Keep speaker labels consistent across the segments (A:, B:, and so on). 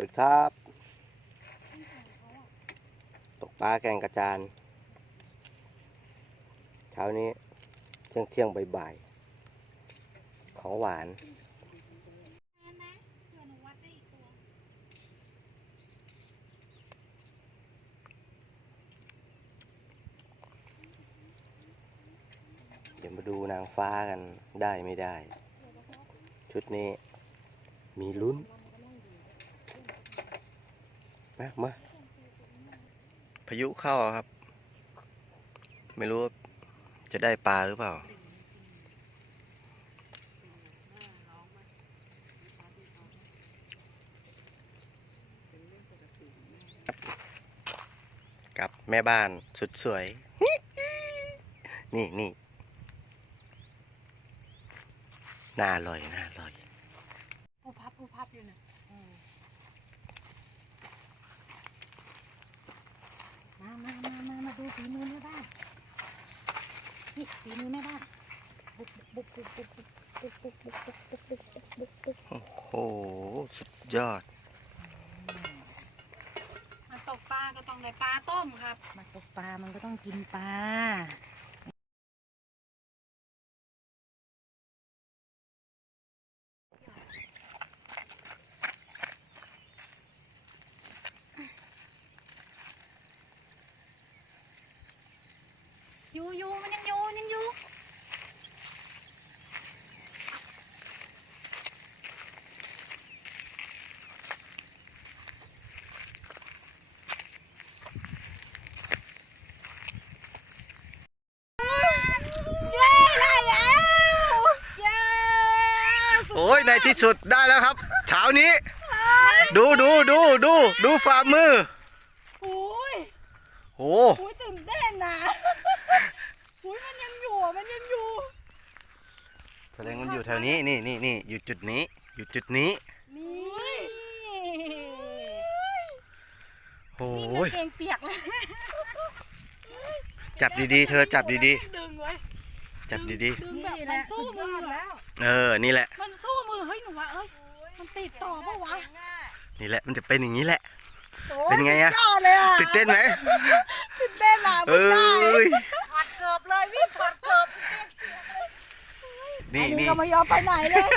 A: วัสดีครับ ตกปลาแกงกระจานเช้านี้เที่ยงเที่ยงๆบ่ายๆของหวาน เดี๋ยวมาดูนางฟ้ากันได้ไม่ได้ ชุดนี้มีลุ้น มามาพายุเข้าอะครับ ไม่รู้ว่าจะได้ปลาหรือเปล่า กับแม่บ้านสุดสวย นี่นี่น่าอร่อยน่าอร่อย
B: ผู้พับผู้พับอยู่นะ
A: ยอด
C: มาตกปลาก็ต้องได้ปลาต้มครับ
B: มาตกปลามันก็ต้องกินปลา อยู่อยู่มันยังอยู่ยังอยู่
C: เย้ได้แล้วเย้
A: โอ้ย ในที่สุดได้แล้วครับ เช้านี้ ดูดูดูดูดูฝ่ามือ
C: โอ้ย
A: โอ้
C: โอ้ยตื่นเต้นนะโอ้ยมันยังอยู่อะมันยังอยู่
A: แสดงมันอยู่แถวนี้นี่นี่นี่อยู่จุดนี้ อยู่จุดนี้
C: นี่
A: โอ้
C: นี่
A: ย
C: กางเกงเปียกเลย
A: จับดีๆ เธอจับดี
C: ดึงไว้
A: ๆ จับดี
C: ดึงแบบมันสู้มือแล้ว
A: ๆเออ นี่แหละ
C: มันสู้มือเฮ้ยหนูว่าเอ้ยมันติดต่อปะวะ
A: นี่แหละ มันจะเป็นอย่างนี้แหละ
C: โอ้ย
A: เป็นไงอะ
C: สุดยอดเลยอะ
A: ตื่นเต้นไหม
C: ตื่นเต้นอะ
A: เอ้ย
C: ถอดเกือบเลยวิ่งถอดเกือบ
A: นี่
C: อันนี้
A: นี่
C: ก็ไม่ยอมไปไหนเลย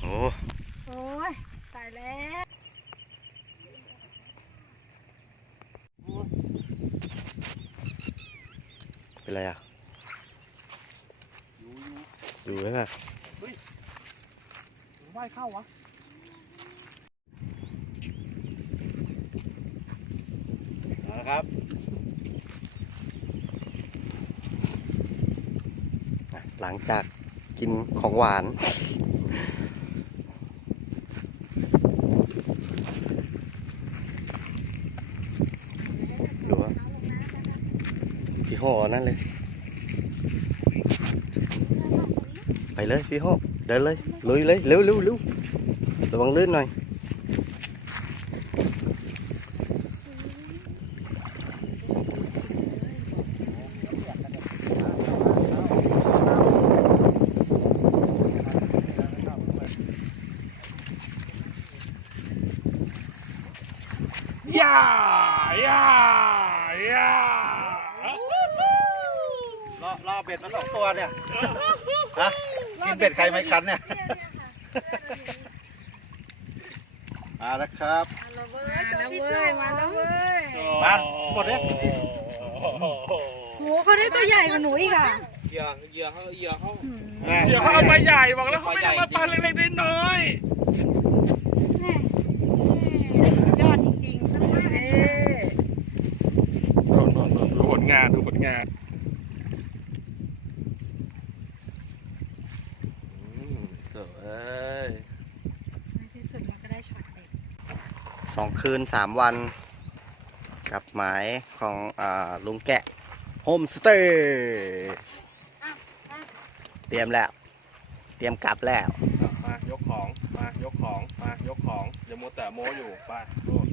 A: โอ้
C: โอ้ยตายแล้ว
A: เป็นไรอะ อยู่ไหมล่ะ
C: ว่ายเข้าวะ
A: นะครับอะหลังจากกินของหวาน ดูว่า พี่โฮเอานั่นเลย ไปเลยพี่โฮเดินเลยลุยเลยเร็วเร็วเร็วระวังลื่นหน่อย
D: ย่าย่าย่า ร
E: อรอเบ็ดมาสองตัวเนี่ยฮะกินเบ็ดใครไม่คันเนี่ยมาแล้วครับ
C: มาแล้วเว้ยตัวที่สองมาแล้วเว้ย
E: บ้านกดดิ
C: โหเขาได้ตัวใหญ่กว่าหนูอีกอะ
D: เหยื่อเหยื่อเขาเหยื่อเขา
E: แม่
D: เหยื่อเขาเอาไปใหญ่บอกแล้วเขาไม่ได้มาปลาเล็กๆน้อย
B: ยอดจริงๆทั้งนั้น
C: เอ๊ะ
D: ๆดูดูผลงานดูผลงาน
A: เอ้ย
B: ในที่สุดมันก็ได้ช็อตเด็ด
A: สอง คืนสามวัน กับหมายของอ่าลุงแกะโฮมสเตย์เตรียมแล้ว เตรียมกลับแล้ว
D: มายกของ มายกของ มายกของอย่ามัวแต่โม้อยู่ไปโลด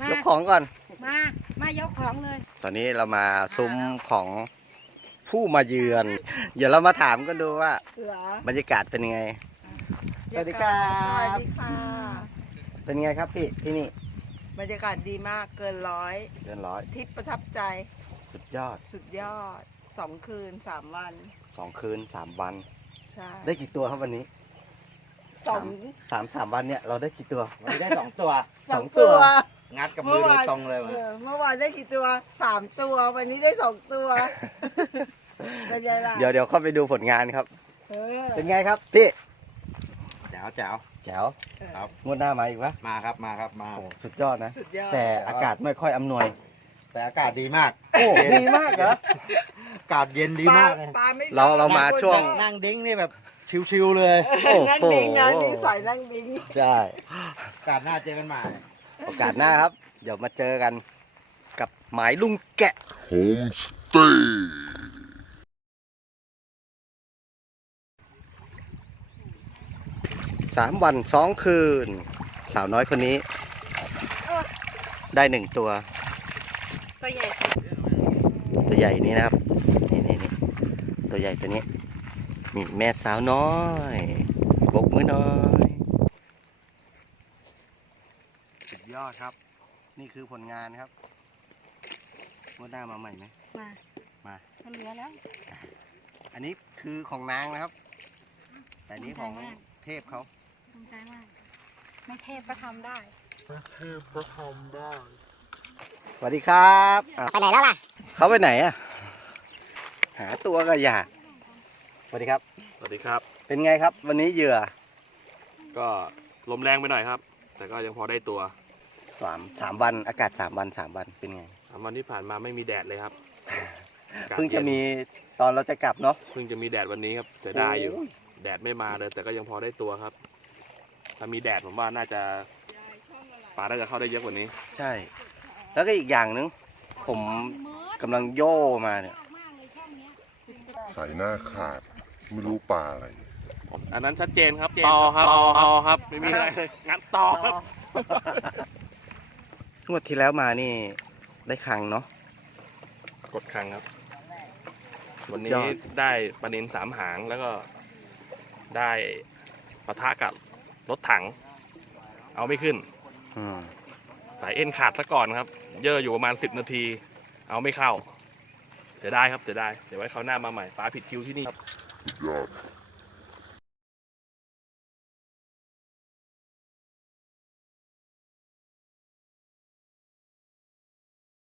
B: มาย
A: กของก่อน
B: มา มายกของเลย
A: ตอนนี้เรามาซุ้มของผู้มาเยือน เดี๋ยวเรามาถามกันดูว่า
C: เหรอบ
A: รรยากาศเป็นยังไง สวัสดีครับ
C: สวัสดีค่ะ
A: เป็นไงครับพี่ที่นี่
C: บรรยากาศดีมากเกินร้อย
A: เดือนร้อย
C: ทริปประทับใจ
A: สุดยอด
C: สุดยอดสองคืนสามวัน
A: สองคืนสามวัน
C: ใช่
A: ได้กี่ตัวครับวันนี้
C: สอง
A: สามสามวันเนี่ยเราได้กี่ตัว
E: วันนี้ได้สองตัว
C: สองตัว
E: งัดกับมือโดยตรงเลย
C: เอ
E: วัน
C: อเมื่อวานได้กี่ตัวสามตัววันนี้ได้สองตัวเป็นไงล่ะ
A: เดี๋ยวเดี๋ยวเข้าไปดูผลงานครับ
C: เออ
A: เป็นไงครับพี่
E: แจ๋วแจ๋ว
A: แจ๋ว
E: ครับ
A: งวดหน้ามาอีกปะ
E: มาครับมาครับมา
A: โอ้สุดยอดนะ
C: สุดยอด
A: แต่อากาศไม่ค่อยอำนวย
E: แต่อากาศดีมาก
A: โอ้ดีมากเหรอ
E: อากาศเย็นดี
C: ปลามา
E: กเลย
C: ปลาไม่
A: เราเรามาช่วง
E: นั่งดิ้งนี่แบบชิวๆเลย
A: โอ้โห
C: นั่งดิ้งนะนี่ใส่นั่งดิ้ง
A: ใช่
E: อากาศหน้าเจอกันใหม่
A: โอกาสหน้าครับ เดี๋ยวมาเจอกันกับหมายลุงแกะ สามวันสองคืน สาวน้อยคนนี้ ได้หนึ่งตัว
C: ตัวใหญ่
A: ตัวใหญ่นี้นะครับนี่นี่นี่ตัวใหญ่ตัวนี้นี่แม่สาวน้อยบกมือน้อยสุดยอดครับ นี่คือผลงานครับงวดหน้ามาใหม่ไหม
B: มา
A: มา
B: มันเหลือแล้ว
A: อันนี้คือของนางนะครับ แต่อันนี้ของเทพเขา
B: ภู มิใจมาก ไม่เทพก็ทำได้
A: สวัสดีครับไปไหนแล้วล่ะ เขาไปไหนอะหาตัวก็อยากสวัสดีครับ
D: สวัสดีครับ
A: เป็นไงครับ วันนี้เหยื่อ
D: ก็ลมแรงไปหน่อยครับ แต่ก็ยังพอได้ตัว
A: สามสามวันอากาศสามวันสามวันเป็นไง
D: สามวันที่ผ่านมาไม่มีแดดเลยครับอากาศ
A: เพิ่งจะ
D: ย็น
A: มีตอนเราจะกลับเนาะ
D: เพิ่งจะมีแดดวันนี้ครับเสียดายอยู่ แดดไม่มาเลยแต่ก็ยังพอได้ตัวครับ ถ้ามีแดดผมว่าน่าจะปลาน่าจะเข้าได้เยอะกว่านี้
A: ใช่ แล้วก็อีกอย่างหนึง ผมกำลังโย่มาเนี่ย
F: ใส่หน้าขาด ไม่รู้ปลาอะไร
D: อันนั้นชัดเจนครับต่อครับต่อต่อครับไม่มีอะไรเลยงัดต่อครับ
A: งวดที่แล้วมานี่ได้ครั้งเนาะ
D: กดครั้งครับ วัน
A: ย
D: นี้
A: อด
D: ได้ปลานินสามหางแล้วก็ได้ปะทะกับ รถถัง เอาไม่ขึ้น
A: อืม
D: สายเอ็นขาดซะก่อนครับ เยอะอยู่ประมาณ 10 นาที เอาไม่เข้า เสียดายครับเสียดายเดี๋ยวไว้คราวหน้ามาใหม่ฟ้าผิดคิวที่นี่ครับ
F: สุดยอด